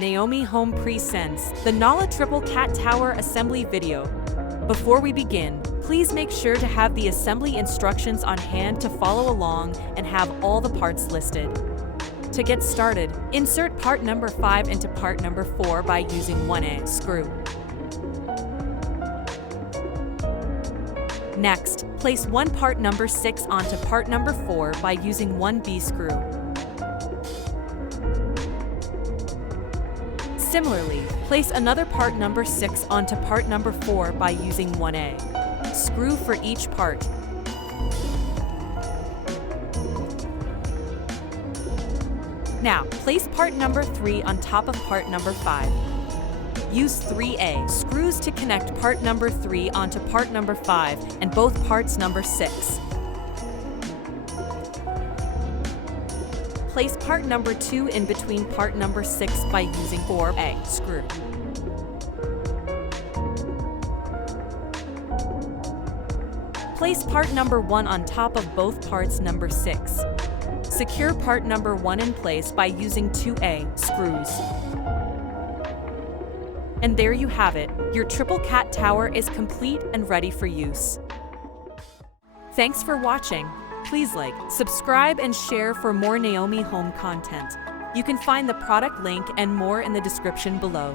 Naomi Home presents the Nala Triple Cat Tower Assembly video. Before we begin, please make sure to have the assembly instructions on hand to follow along and have all the parts listed. To get started, insert part number 5 into part number 4 by using 1A screw. Next, place one part number 6 onto part number 4 by using 1B screw. Similarly, place another part number 6 onto part number 4 by using 1A screw for each part. Now, place part number 3 on top of part number 5. Use 3A screws to connect part number 3 onto part number 5 and both parts number 6. Place part number 2 in between part number 6 by using 4A screw. Place part number 1 on top of both parts number 6. Secure part number 1 in place by using 2A screws. And there you have it, your triple cat tower is complete and ready for use. Thanks for watching. Please like, subscribe, and share for more Naomi Home content. You can find the product link and more in the description below.